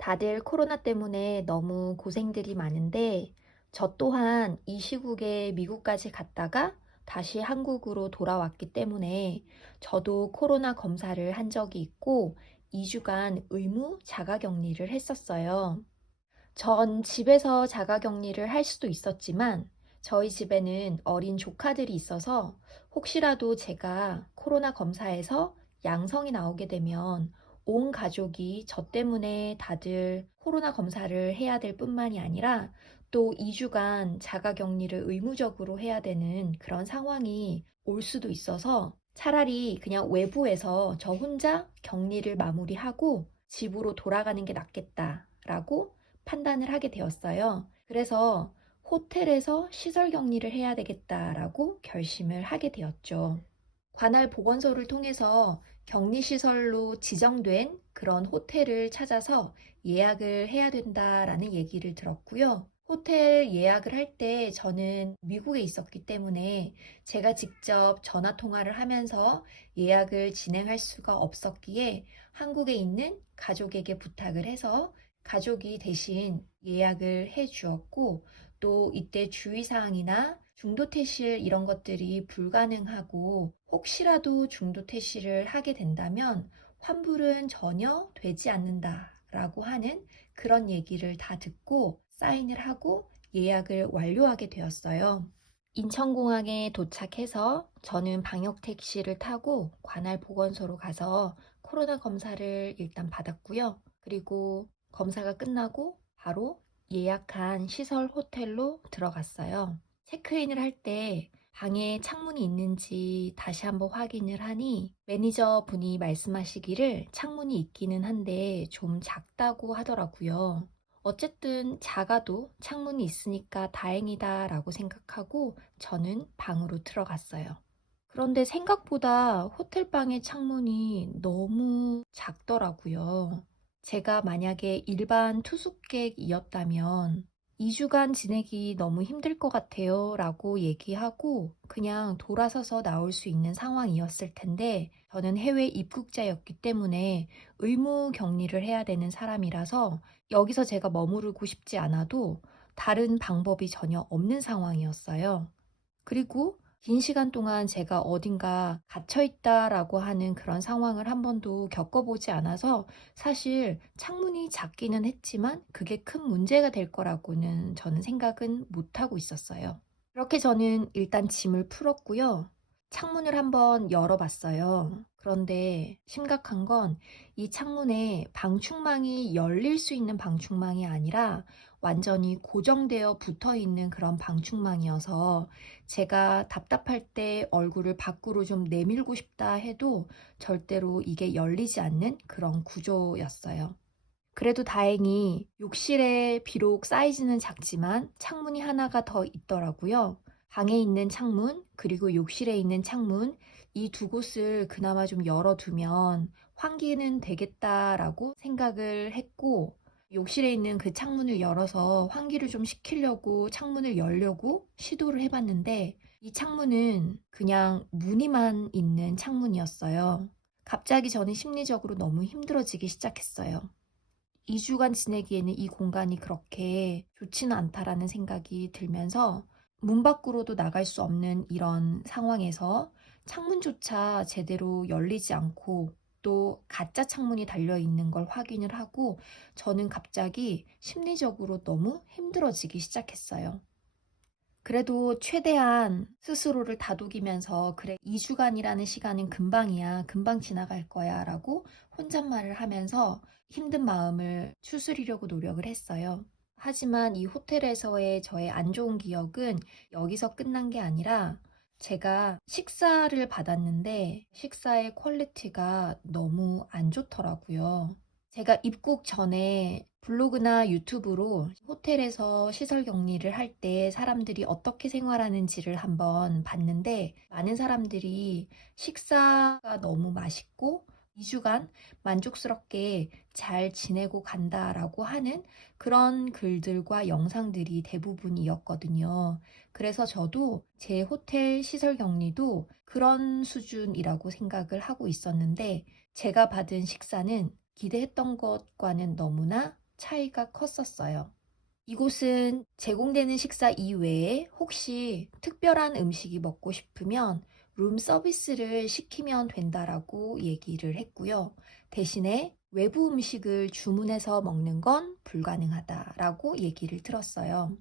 다들 코로나 때문에 너무 고생들이 많은데, 저 또한 이 시국에 미국까지 갔다가 다시 한국으로 돌아왔기 때문에 저도 코로나 검사를 한 적이 있고 2주간 의무 자가 격리를 했었어요. 전 집에서 자가 격리를 할 수도 있었지만 저희 집에는 어린 조카들이 있어서 혹시라도 제가 코로나 검사에서 양성이 나오게 되면 온 가족이 저 때문에 다들 코로나 검사를 해야 될 뿐만이 아니라 또 2주간 자가 격리를 의무적으로 해야 되는 그런 상황이 올 수도 있어서 차라리 그냥 외부에서 저 혼자 격리를 마무리하고 집으로 돌아가는 게 낫겠다라고 판단을 하게 되었어요. 그래서 호텔에서 시설 격리를 해야 되겠다라고 결심을 하게 되었죠. 관할 보건소를 통해서 격리시설로 지정된 그런 호텔을 찾아서 예약을 해야 된다라는 얘기를 들었고요. 호텔 예약을 할 때 저는 미국에 있었기 때문에 제가 직접 전화 통화를 하면서 예약을 진행할 수가 없었기에 한국에 있는 가족에게 부탁을 해서 가족이 대신 예약을 해 주었고 또 이때 주의사항이나 중도 퇴실 이런 것들이 불가능하고 혹시라도 중도 퇴실을 하게 된다면 환불은 전혀 되지 않는다라고 하는 그런 얘기를 다 듣고 사인을 하고 예약을 완료하게 되었어요. 인천공항에 도착해서 저는 방역 택시를 타고 관할 보건소로 가서 코로나 검사를 일단 받았고요. 그리고 검사가 끝나고 바로 예약한 시설 호텔로 들어갔어요. 체크인을 할 때 방에 창문이 있는지 다시 한번 확인을 하니 매니저 분이 말씀하시기를 창문이 있기는 한데 좀 작다고 하더라고요. 어쨌든 작아도 창문이 있으니까 다행이다 라고 생각하고 저는 방으로 들어갔어요. 그런데 생각보다 호텔방의 창문이 너무 작더라고요. 제가 만약에 일반 투숙객이었다면 2주간 지내기 너무 힘들 것 같아요 라고 얘기하고 그냥 돌아서서 나올 수 있는 상황이었을 텐데 저는 해외 입국자였기 때문에 의무 격리를 해야 되는 사람이라서 여기서 제가 머무르고 싶지 않아도 다른 방법이 전혀 없는 상황이었어요. 그리고 긴 시간 동안 제가 어딘가 갇혀 있다라고 하는 그런 상황을 한 번도 겪어보지 않아서 사실 창문이 작기는 했지만 그게 큰 문제가 될 거라고는 저는 생각은 못하고 있었어요. 그렇게 저는 일단 짐을 풀었고요. 창문을 한번 열어봤어요. 그런데 심각한 건 이 창문에 방충망이 열릴 수 있는 방충망이 아니라 완전히 고정되어 붙어 있는 그런 방충망이어서 제가 답답할 때 얼굴을 밖으로 좀 내밀고 싶다 해도 절대로 이게 열리지 않는 그런 구조였어요. 그래도 다행히 욕실에 비록 사이즈는 작지만 창문이 하나가 더 있더라고요. 방에 있는 창문, 그리고 욕실에 있는 창문, 이 두 곳을 그나마 좀 열어두면 환기는 되겠다라고 생각을 했고, 욕실에 있는 그 창문을 열어서 환기를 좀 시키려고 창문을 열려고 시도를 해봤는데 이 창문은 그냥 무늬만 있는 창문이었어요. 갑자기 저는 심리적으로 너무 힘들어지기 시작했어요. 2주간 지내기에는 이 공간이 그렇게 좋지는 않다라는 생각이 들면서 문 밖으로도 나갈 수 없는 이런 상황에서 창문조차 제대로 열리지 않고 또 가짜 창문이 달려 있는 걸 확인을 하고 저는 갑자기 심리적으로 너무 힘들어지기 시작했어요. 그래도 최대한 스스로를 다독이면서 그래 2주간이라는 시간은 금방이야 금방 지나갈 거야 라고 혼잣말을 하면서 힘든 마음을 추스리려고 노력을 했어요. 하지만 이 호텔에서의 저의 안 좋은 기억은 여기서 끝난 게 아니라 제가 식사를 받았는데 식사의 퀄리티가 너무 안 좋더라고요. 제가 입국 전에 블로그나 유튜브로 호텔에서 시설 격리를 할 때 사람들이 어떻게 생활하는지를 한번 봤는데 많은 사람들이 식사가 너무 맛있고 2주간 만족스럽게 잘 지내고 간다라고 하는 그런 글들과 영상들이 대부분이었거든요. 그래서 저도 제 호텔 시설 격리도 그런 수준이라고 생각을 하고 있었는데 제가 받은 식사는 기대했던 것과는 너무나 차이가 컸었어요. 이곳은 제공되는 식사 이외에 혹시 특별한 음식이 먹고 싶으면 룸 서비스를 시키면 된다라고 얘기를 했고요. 대신에 외부 음식을 주문해서 먹는 건 불가능하다라고 얘기를 들었어요.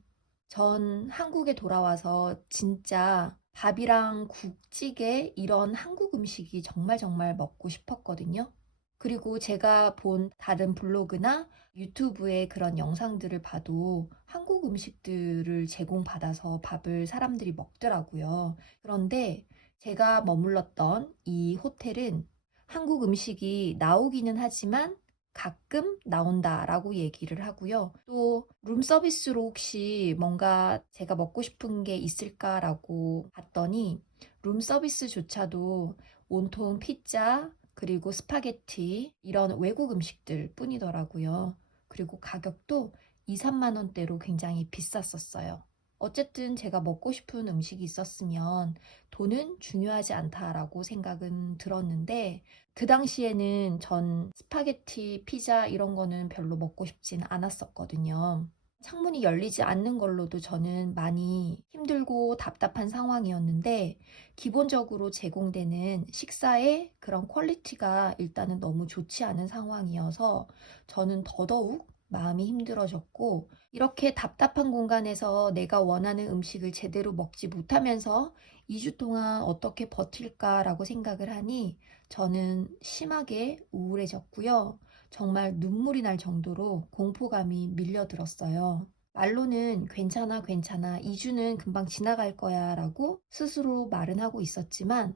전 한국에 돌아와서 진짜 밥이랑 국찌개 이런 한국 음식이 정말 정말 먹고 싶었거든요. 그리고 제가 본 다른 블로그나 유튜브의 그런 영상들을 봐도 한국 음식들을 제공받아서 밥을 사람들이 먹더라고요. 그런데 제가 머물렀던 이 호텔은 한국 음식이 나오기는 하지만 가끔 나온다라고 얘기를 하고요. 또 룸서비스로 혹시 뭔가 제가 먹고 싶은 게 있을까라고 봤더니 룸서비스조차도 온통 피자, 그리고 스파게티, 이런 외국 음식들 뿐이더라고요. 그리고 가격도 2, 3만 원대로 굉장히 비쌌었어요. 어쨌든 제가 먹고 싶은 음식이 있었으면 돈은 중요하지 않다라고 생각은 들었는데 그 당시에는 전 스파게티, 피자 이런 거는 별로 먹고 싶진 않았었거든요. 창문이 열리지 않는 걸로도 저는 많이 힘들고 답답한 상황이었는데 기본적으로 제공되는 식사의 그런 퀄리티가 일단은 너무 좋지 않은 상황이어서 저는 더더욱 마음이 힘들어졌고 이렇게 답답한 공간에서 내가 원하는 음식을 제대로 먹지 못하면서 2주 동안 어떻게 버틸까라고 생각을 하니 저는 심하게 우울해졌고요. 정말 눈물이 날 정도로 공포감이 밀려들었어요. 말로는 괜찮아, 괜찮아. 2주는 금방 지나갈 거야 라고 스스로 말은 하고 있었지만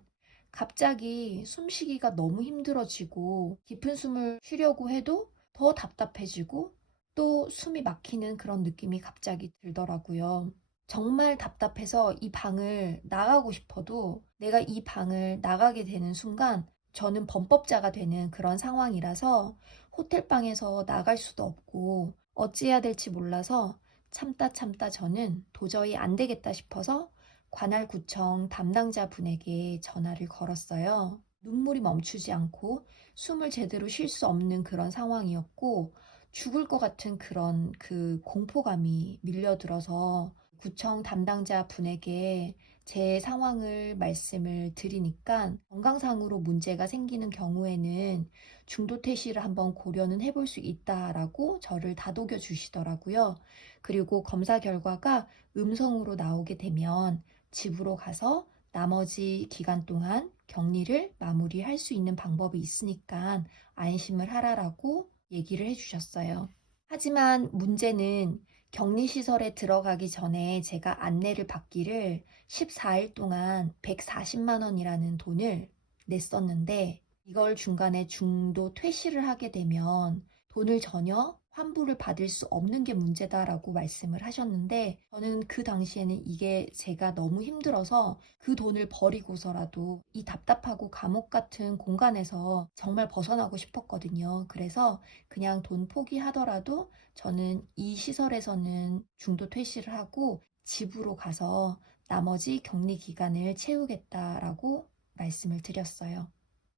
갑자기 숨쉬기가 너무 힘들어지고 깊은 숨을 쉬려고 해도 더 답답해지고 또 숨이 막히는 그런 느낌이 갑자기 들더라고요. 정말 답답해서 이 방을 나가고 싶어도 내가 이 방을 나가게 되는 순간 저는 범법자가 되는 그런 상황이라서 호텔방에서 나갈 수도 없고 어찌해야 될지 몰라서 참다 참다 저는 도저히 안 되겠다 싶어서 관할구청 담당자 분에게 전화를 걸었어요. 눈물이 멈추지 않고 숨을 제대로 쉴 수 없는 그런 상황이었고 죽을 것 같은 그런 그 공포감이 밀려들어서 구청 담당자 분에게 제 상황을 말씀을 드리니까 건강상으로 문제가 생기는 경우에는 중도 퇴실을 한번 고려는 해볼 수 있다라고 저를 다독여 주시더라고요. 그리고 검사 결과가 음성으로 나오게 되면 집으로 가서 나머지 기간 동안 격리를 마무리할 수 있는 방법이 있으니까 안심을 하라라고 얘기를 해주셨어요. 하지만 문제는 격리시설에 들어가기 전에 제가 안내를 받기를 14일 동안 140만 원이라는 돈을 냈었는데 이걸 중간에 중도 퇴실을 하게 되면 돈을 전혀 환불을 받을 수 없는 게 문제다라고 말씀을 하셨는데 저는 그 당시에는 이게 제가 너무 힘들어서 그 돈을 버리고서라도 이 답답하고 감옥 같은 공간에서 정말 벗어나고 싶었거든요. 그래서 그냥 돈 포기하더라도 저는 이 시설에서는 중도 퇴실을 하고 집으로 가서 나머지 격리 기간을 채우겠다라고 말씀을 드렸어요.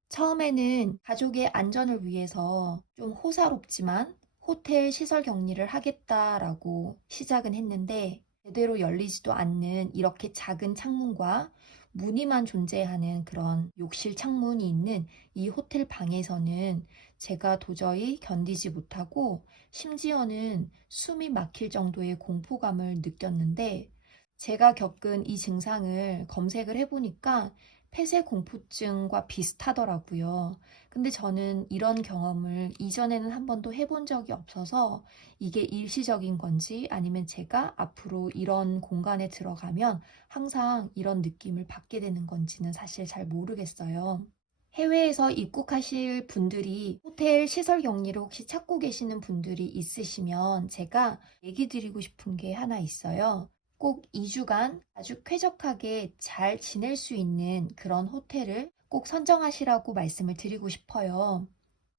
처음에는 가족의 안전을 위해서 좀 호사롭지만 호텔 시설 격리를 하겠다라고 시작은 했는데 제대로 열리지도 않는 이렇게 작은 창문과 무늬만 존재하는 그런 욕실 창문이 있는 이 호텔 방에서는 제가 도저히 견디지 못하고 심지어는 숨이 막힐 정도의 공포감을 느꼈는데 제가 겪은 이 증상을 검색을 해보니까 폐쇄 공포증과 비슷하더라고요. 근데 저는 이런 경험을 이전에는 한 번도 해본 적이 없어서 이게 일시적인 건지 아니면 제가 앞으로 이런 공간에 들어가면 항상 이런 느낌을 받게 되는 건지는 사실 잘 모르겠어요. 해외에서 입국하실 분들이 호텔 시설 격리를 혹시 찾고 계시는 분들이 있으시면 제가 얘기 드리고 싶은 게 하나 있어요. 꼭 2주간 아주 쾌적하게 잘 지낼 수 있는 그런 호텔을 꼭 선정하시라고 말씀을 드리고 싶어요.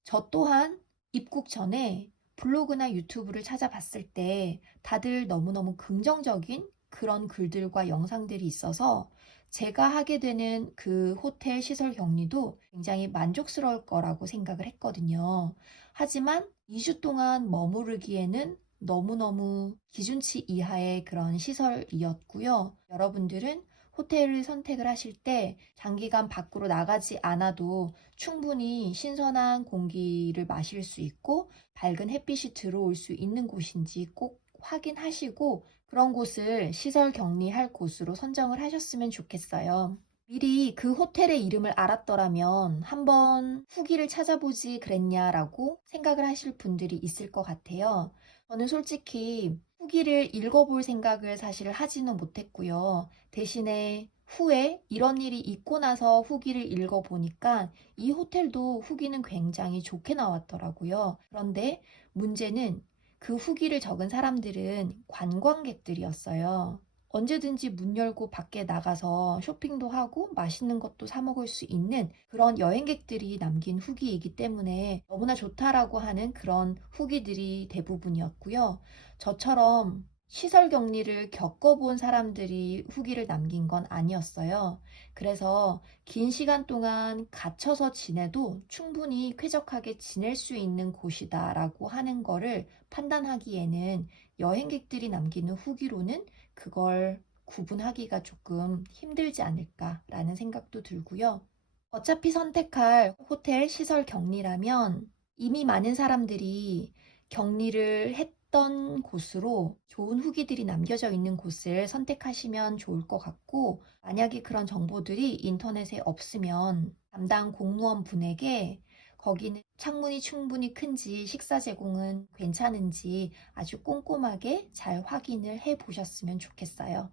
저 또한 입국 전에 블로그나 유튜브를 찾아봤을 때 다들 너무너무 긍정적인 그런 글들과 영상들이 있어서 제가 하게 되는 그 호텔 시설 격리도 굉장히 만족스러울 거라고 생각을 했거든요. 하지만 2주 동안 머무르기에는 너무너무 기준치 이하의 그런 시설이었고요. 여러분들은 호텔을 선택을 하실 때 장기간 밖으로 나가지 않아도 충분히 신선한 공기를 마실 수 있고 밝은 햇빛이 들어올 수 있는 곳인지 꼭 확인하시고 그런 곳을 시설 격리할 곳으로 선정을 하셨으면 좋겠어요. 미리 그 호텔의 이름을 알았더라면 한번 후기를 찾아보지 그랬냐라고 생각을 하실 분들이 있을 것 같아요. 저는 솔직히 후기를 읽어볼 생각을 사실 하지는 못했고요. 대신에 후에 이런 일이 있고 나서 후기를 읽어보니까 이 호텔도 후기는 굉장히 좋게 나왔더라고요. 그런데 문제는 그 후기를 적은 사람들은 관광객들이었어요. 언제든지 문 열고 밖에 나가서 쇼핑도 하고 맛있는 것도 사 먹을 수 있는 그런 여행객들이 남긴 후기이기 때문에 너무나 좋다라고 하는 그런 후기들이 대부분이었고요. 저처럼 시설 격리를 겪어본 사람들이 후기를 남긴 건 아니었어요. 그래서 긴 시간 동안 갇혀서 지내도 충분히 쾌적하게 지낼 수 있는 곳이다라고 하는 거를 판단하기에는 여행객들이 남기는 후기로는 그걸 구분하기가 조금 힘들지 않을까라는 생각도 들고요. 어차피 선택할 호텔 시설 격리라면 이미 많은 사람들이 격리를 했던 곳으로 좋은 후기들이 남겨져 있는 곳을 선택하시면 좋을 것 같고, 만약에 그런 정보들이 인터넷에 없으면 담당 공무원 분에게 거기는 창문이 충분히 큰지 식사 제공은 괜찮은지 아주 꼼꼼하게 잘 확인을 해 보셨으면 좋겠어요.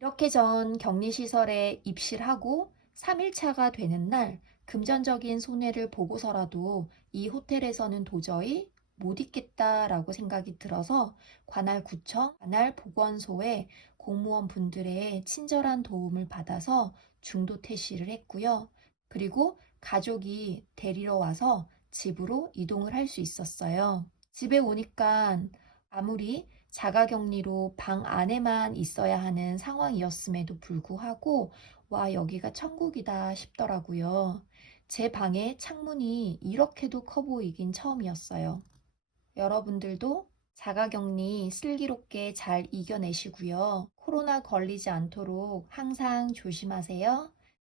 이렇게 전 격리시설에 입실을 하고 3일차가 되는 날 금전적인 손해를 보고서라도 이 호텔에서는 도저히 못 있겠다라고 생각이 들어서 관할 구청, 관할 보건소에 공무원 분들의 친절한 도움을 받아서 중도 퇴실을 했고요. 그리고 가족이 데리러 와서 집으로 이동을 할 수 있었어요. 집에 오니까 아무리 자가 격리로 방 안에만 있어야 하는 상황이었음에도 불구하고 와, 여기가 천국이다 싶더라고요. 제 방의 창문이 이렇게도 커 보이긴 처음이었어요. 여러분들도 자가 격리 슬기롭게 잘 이겨내시고요. 코로나 걸리지 않도록 항상 조심하세요.